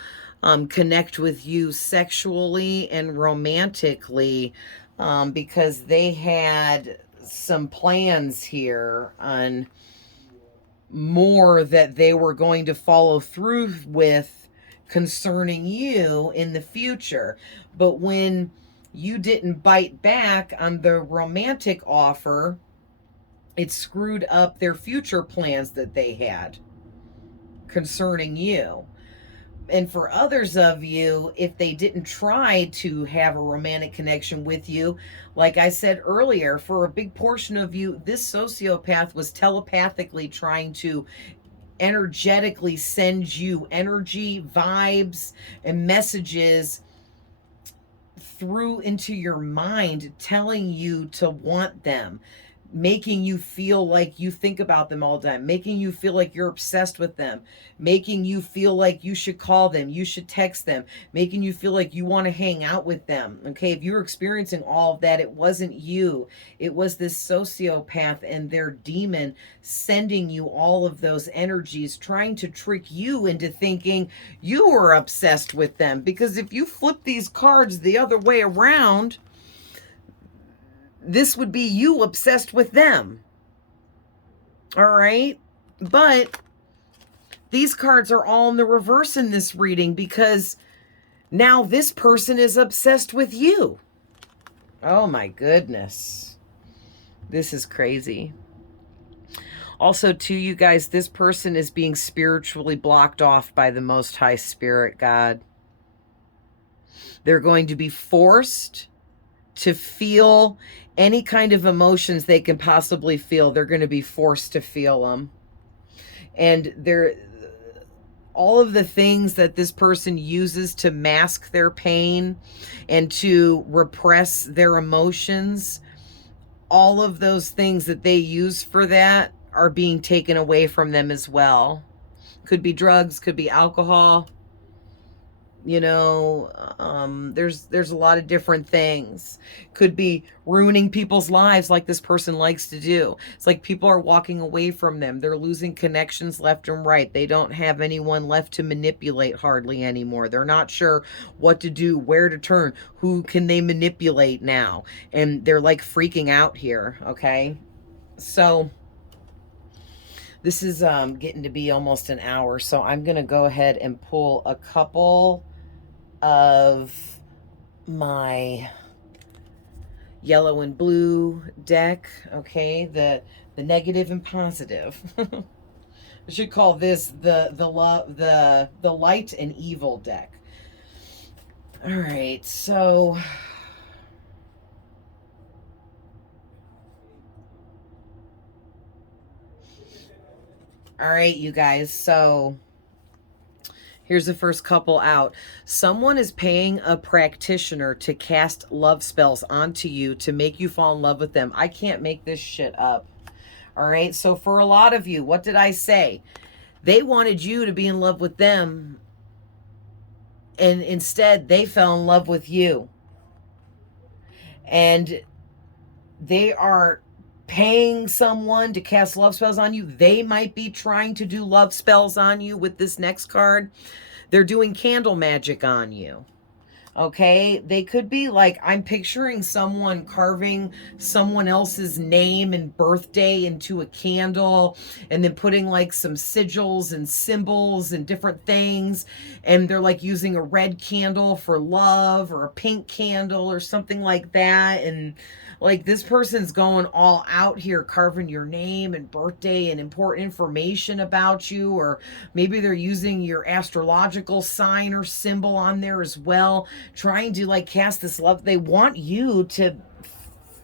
connect with you sexually and romantically because they had some plans here on more that they were going to follow through with concerning you in the future. But when you didn't bite back on the romantic offer, it screwed up their future plans that they had concerning you. And for others of you, if they didn't try to have a romantic connection with you, like I said earlier, for a big portion of you, this sociopath was telepathically trying to energetically send you energy, vibes, and messages through into your mind, telling you to want them, making you feel like you think about them all the time, making you feel like you're obsessed with them, making you feel like you should call them, you should text them, making you feel like you want to hang out with them. Okay, if you're experiencing all of that, it wasn't you. It was this sociopath and their demon sending you all of those energies, trying to trick you into thinking you were obsessed with them. Because if you flip these cards the other way around, this would be you obsessed with them. All right? But these cards are all in the reverse in this reading because now this person is obsessed with you. Oh my goodness. This is crazy. Also, to you guys, this person is being spiritually blocked off by the Most High Spirit God. They're going to be forced to feel any kind of emotions they can possibly feel. They're going to be forced to feel them. And they're all of the things that this person uses to mask their pain and to repress their emotions, all of those things that they use for that are being taken away from them as well. Could be drugs, could be alcohol. There's a lot of different things. Could be ruining people's lives like this person likes to do. It's like people are walking away from them. They're losing connections left and right. They don't have anyone left to manipulate hardly anymore. They're not sure what to do, where to turn, who can they manipulate now. And they're like freaking out here, okay? So this is getting to be almost an hour. So I'm going to go ahead and pull a couple of my yellow and blue deck, okay? The negative and positive. I should call this the light and evil deck. All right, so all right, you guys. So here's the first couple out. Someone is paying a practitioner to cast love spells onto you to make you fall in love with them. I can't make this shit up. All right. So for a lot of you, what did I say? They wanted you to be in love with them, and instead they fell in love with you. And they are paying someone to cast love spells on you. They might be trying to do love spells on you with this next card. They're doing candle magic on you. Okay, they could be like, I'm picturing someone carving someone else's name and birthday into a candle and then putting like some sigils and symbols and different things, and they're like using a red candle for love or a pink candle or something like that. And like, this person's going all out here, carving your name and birthday and important information about you, or maybe they're using your astrological sign or symbol on there as well, trying to like cast this love. They want you to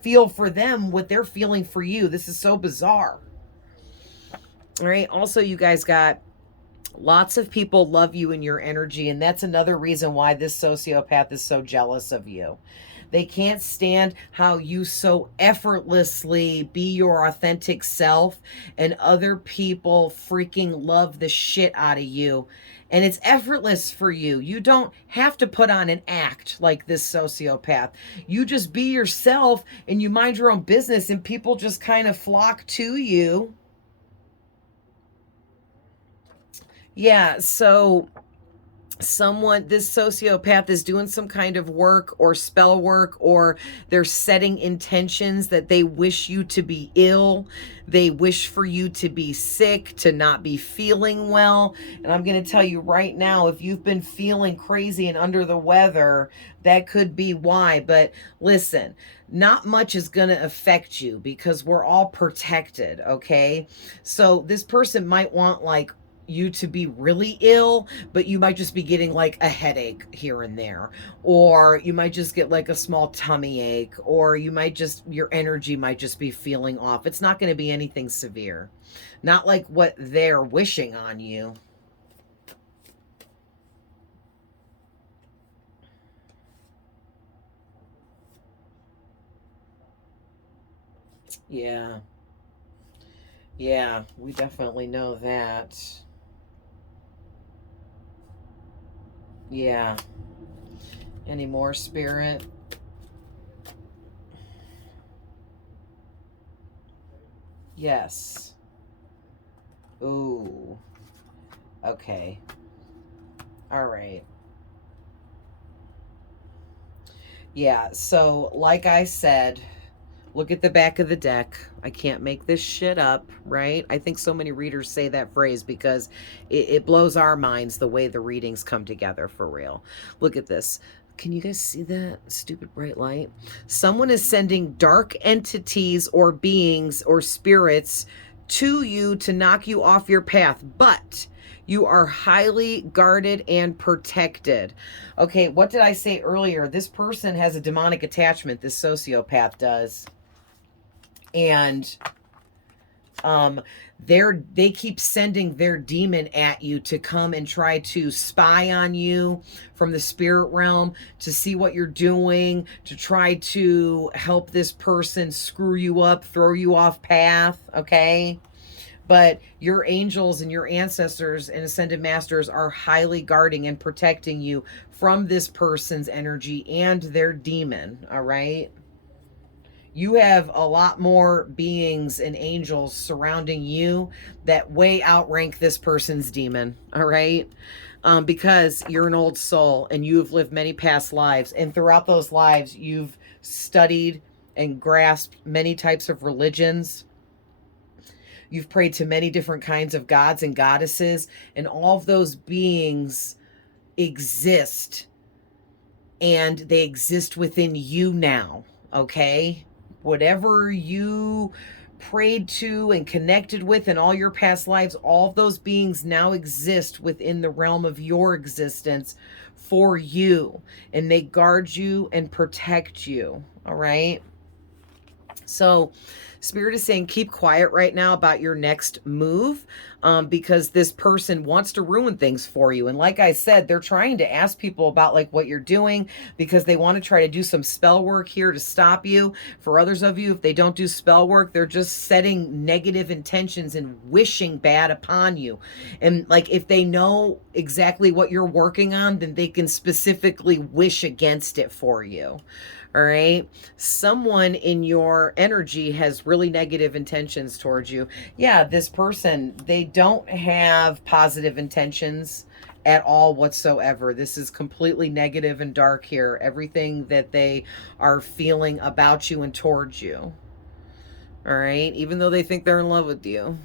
feel for them what they're feeling for you. This is so bizarre. All right. Also, you guys got lots of people love you and your energy, and that's another reason why this sociopath is so jealous of you. They can't stand how you so effortlessly be your authentic self, and other people freaking love the shit out of you. And it's effortless for you. You don't have to put on an act like this sociopath. You just be yourself and you mind your own business, and people just kind of flock to you. Yeah, so this sociopath is doing some kind of work or spell work, or they're setting intentions that they wish you to be ill. They wish for you to be sick, to not be feeling well. And I'm going to tell you right now, if you've been feeling crazy and under the weather, that could be why. But listen, not much is going to affect you because we're all protected, okay? So this person might want like you to be really ill, but you might just be getting like a headache here and there, or you might just get like a small tummy ache, or you might just, your energy might just be feeling off. It's not going to be anything severe, not like what they're wishing on you. Yeah, we definitely know that. Yeah. Any more, Spirit? Yes. Ooh. Okay. All right. Yeah, so like I said, look at the back of the deck. I can't make this shit up, right? I think so many readers say that phrase because it blows our minds the way the readings come together, for real. Look at this. Can you guys see that stupid bright light? Someone is sending dark entities or beings or spirits to you to knock you off your path, but you are highly guarded and protected. Okay, what did I say earlier? This person has a demonic attachment, this sociopath does. And they keep sending their demon at you to come and try to spy on you from the spirit realm, to see what you're doing, to try to help this person screw you up, throw you off path, okay? But your angels and your ancestors and ascended masters are highly guarding and protecting you from this person's energy and their demon, all right? You have a lot more beings and angels surrounding you that way outrank this person's demon, all right? Because you're an old soul and you have lived many past lives. And throughout those lives, you've studied and grasped many types of religions. You've prayed to many different kinds of gods and goddesses, and all of those beings exist, and they exist within you now, okay? Whatever you prayed to and connected with in all your past lives, all of those beings now exist within the realm of your existence for you, and they guard you and protect you, all right? So Spirit is saying keep quiet right now about your next move, because this person wants to ruin things for you. And like I said, they're trying to ask people about like what you're doing because they want to try to do some spell work here to stop you. For others of you, if they don't do spell work, they're just setting negative intentions and wishing bad upon you. And like if they know exactly what you're working on, then they can specifically wish against it for you. All right. Someone in your energy has really negative intentions towards you. Yeah, this person, they don't have positive intentions at all whatsoever. This is completely negative and dark here. Everything that they are feeling about you and towards you. All right. Even though they think they're in love with you.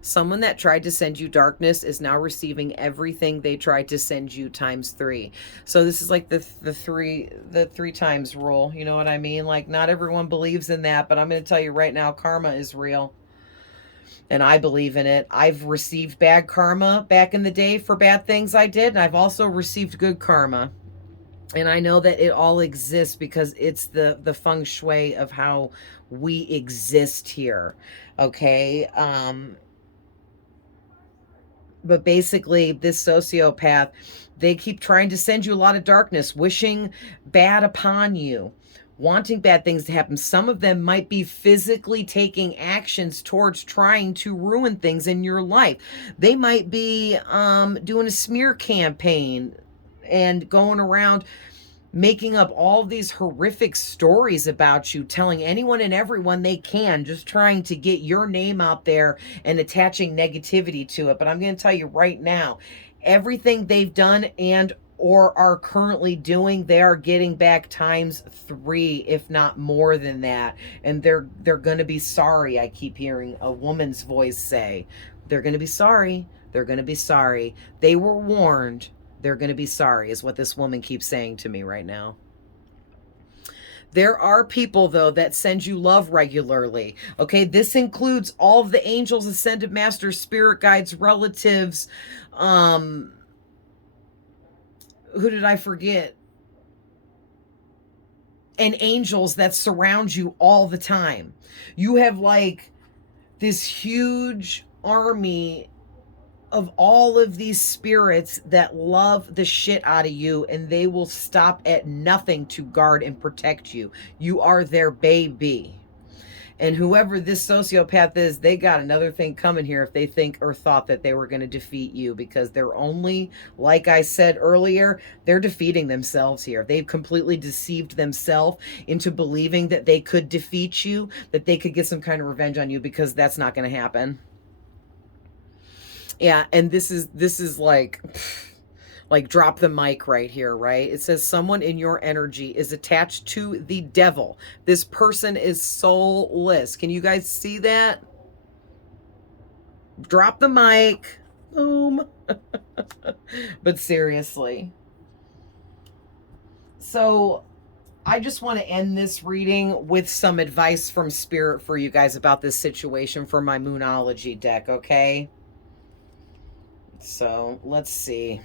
Someone that tried to send you darkness is now receiving everything they tried to send you times 3. So this is like the three times rule. You know what I mean? Like not everyone believes in that, but I'm going to tell you right now, karma is real. And I believe in it. I've received bad karma back in the day for bad things I did. And I've also received good karma. And I know that it all exists because it's the feng shui of how we exist here. Okay. But basically, this sociopath, they keep trying to send you a lot of darkness, wishing bad upon you, wanting bad things to happen. Some of them might be physically taking actions towards trying to ruin things in your life. They might be doing a smear campaign and going around making up all these horrific stories about you, telling anyone and everyone they can, just trying to get your name out there and attaching negativity to it. But I'm going to tell you right now, everything they've done and or are currently doing, they are getting back times 3, if not more than that. And they're going to be sorry. I keep hearing a woman's voice say, they're going to be sorry. They're going to be sorry. They were warned. They're going to be sorry, is what this woman keeps saying to me right now. There are people, though, that send you love regularly. Okay, this includes all of the angels, ascended masters, spirit guides, relatives. Who did I forget? And angels that surround you all the time. You have like this huge army of all of these spirits that love the shit out of you, and they will stop at nothing to guard and protect you. You are their baby. And whoever this sociopath is, they got another thing coming here if they think or thought that they were going to defeat you, because they're only, like I said earlier, they're defeating themselves here. They've completely deceived themselves into believing that they could defeat you, that they could get some kind of revenge on you, because that's not going to happen. Yeah, and this is like drop the mic right here, right? It says someone in your energy is attached to the devil. This person is soulless. Can you guys see that? Drop the mic. Boom. But seriously. So I just want to end this reading with some advice from Spirit for you guys about this situation for my Moonology deck, okay? So let's see.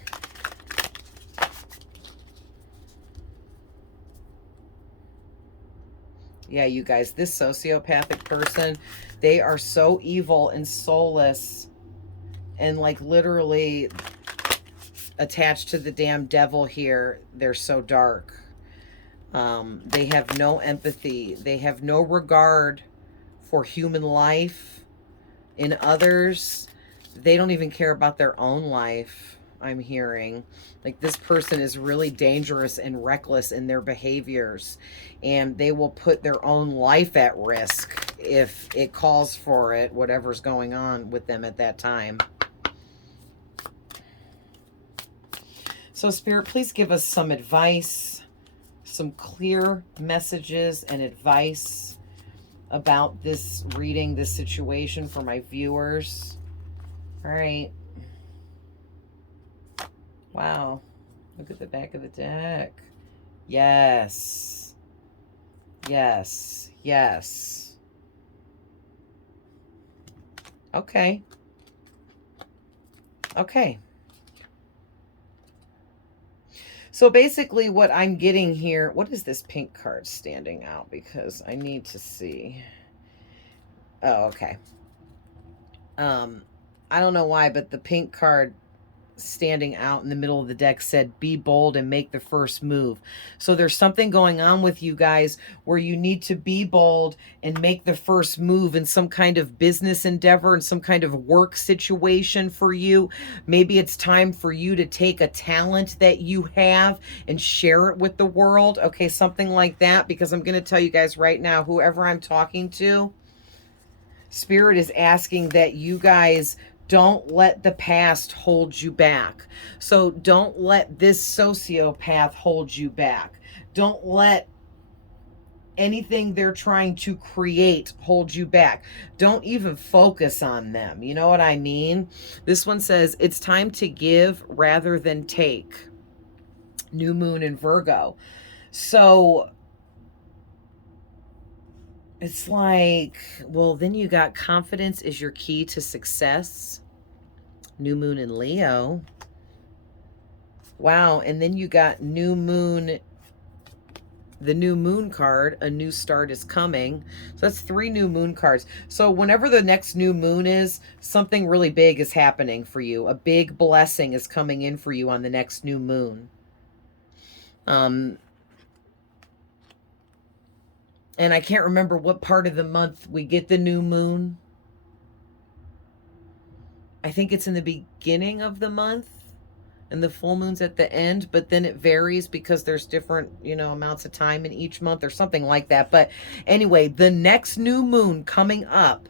Yeah, you guys, this sociopathic person, they are so evil and soulless and like literally attached to the damn devil here. They're so dark. They have no empathy. They have no regard for human life in others. They don't even care about their own life, I'm hearing. Like this person is really dangerous and reckless in their behaviors, and they will put their own life at risk if it calls for it, whatever's going on with them at that time. So Spirit, please give us some advice, some clear messages and advice about this reading, this situation for my viewers. All right. Wow. Look at the back of the deck. Yes. Yes. Yes. Okay. Okay. So basically what I'm getting here, what is this pink card standing out? Because I need to see. Oh, okay. I don't know why, but the pink card standing out in the middle of the deck said be bold and make the first move. So there's something going on with you guys where you need to be bold and make the first move in some kind of business endeavor and some kind of work situation for you. Maybe it's time for you to take a talent that you have and share it with the world. Okay, something like that, because I'm going to tell you guys right now, whoever I'm talking to, Spirit is asking that you guys don't let the past hold you back. So don't let this sociopath hold you back. Don't let anything they're trying to create hold you back. Don't even focus on them. You know what I mean? This one says it's time to give rather than take. New moon in Virgo. So it's like, well, then you got confidence is your key to success. New moon in Leo. Wow. And then you got new moon, the new moon card. A new start is coming. So that's 3 new moon cards. So whenever the next new moon is, something really big is happening for you. A big blessing is coming in for you on the next new moon. And I can't remember what part of the month we get the new moon. I think it's in the beginning of the month and the full moon's at the end, but then it varies because there's different, amounts of time in each month or something like that. But anyway, the next new moon coming up,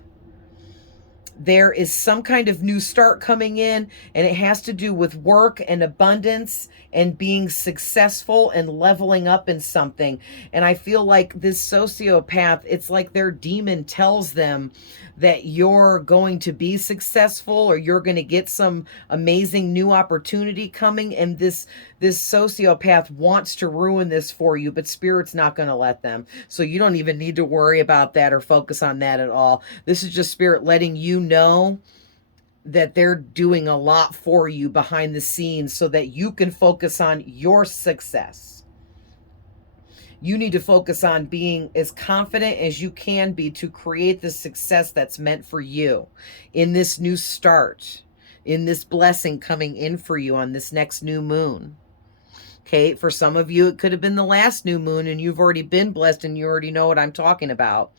there is some kind of new start coming in, and it has to do with work and abundance and being successful and leveling up in something. And I feel like this sociopath, it's like their demon tells them that you're going to be successful or you're going to get some amazing new opportunity coming, and this sociopath wants to ruin this for you, but Spirit's not going to let them. So you don't even need to worry about that or focus on that at all. This is just Spirit letting you know that they're doing a lot for you behind the scenes so that you can focus on your success. You need to focus on being as confident as you can be to create the success that's meant for you in this new start, in this blessing coming in for you on this next new moon. Okay, for some of you, it could have been the last new moon and you've already been blessed and you already know what I'm talking about.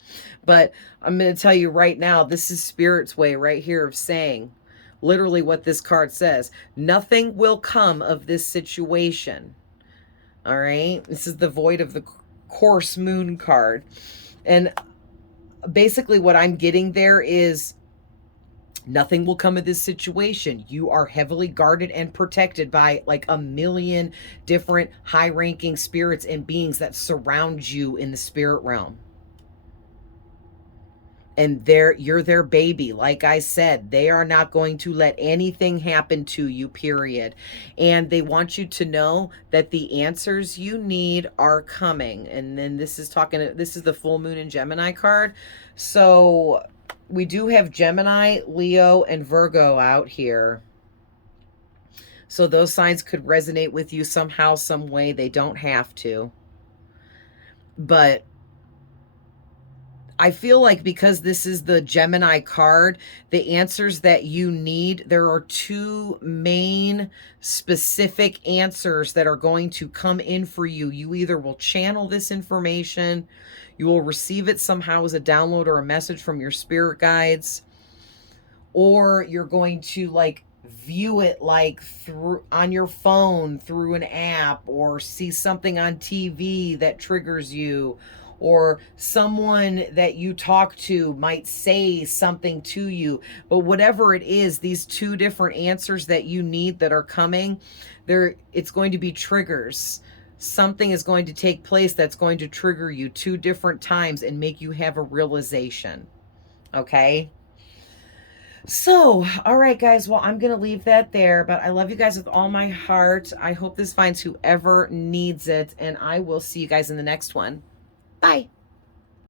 But I'm going to tell you right now, this is Spirit's way right here of saying literally what this card says. Nothing will come of this situation. All right, this is the void of the course moon card. And basically what I'm getting there is nothing will come of this situation. You are heavily guarded and protected by like a million different high-ranking spirits and beings that surround you in the spirit realm. And you're their baby. Like I said, they are not going to let anything happen to you, period. And they want you to know that the answers you need are coming. And then this is the full moon in Gemini card. So we do have Gemini, Leo, and Virgo out here. So those signs could resonate with you somehow, some way. They don't have to. But I feel like because this is the Gemini card, the answers that you need, there are 2 main specific answers that are going to come in for you. You either will channel this information, you will receive it somehow as a download or a message from your spirit guides, or you're going to like view it like through on your phone through an app, or see something on TV that triggers you, or someone that you talk to might say something to you. But whatever it is, these 2 different answers that you need that are coming, it's going to be triggers. Something is going to take place that's going to trigger you 2 different times and make you have a realization. Okay? So, all right, guys. Well, I'm going to leave that there, but I love you guys with all my heart. I hope this finds whoever needs it, and I will see you guys in the next one. Bye.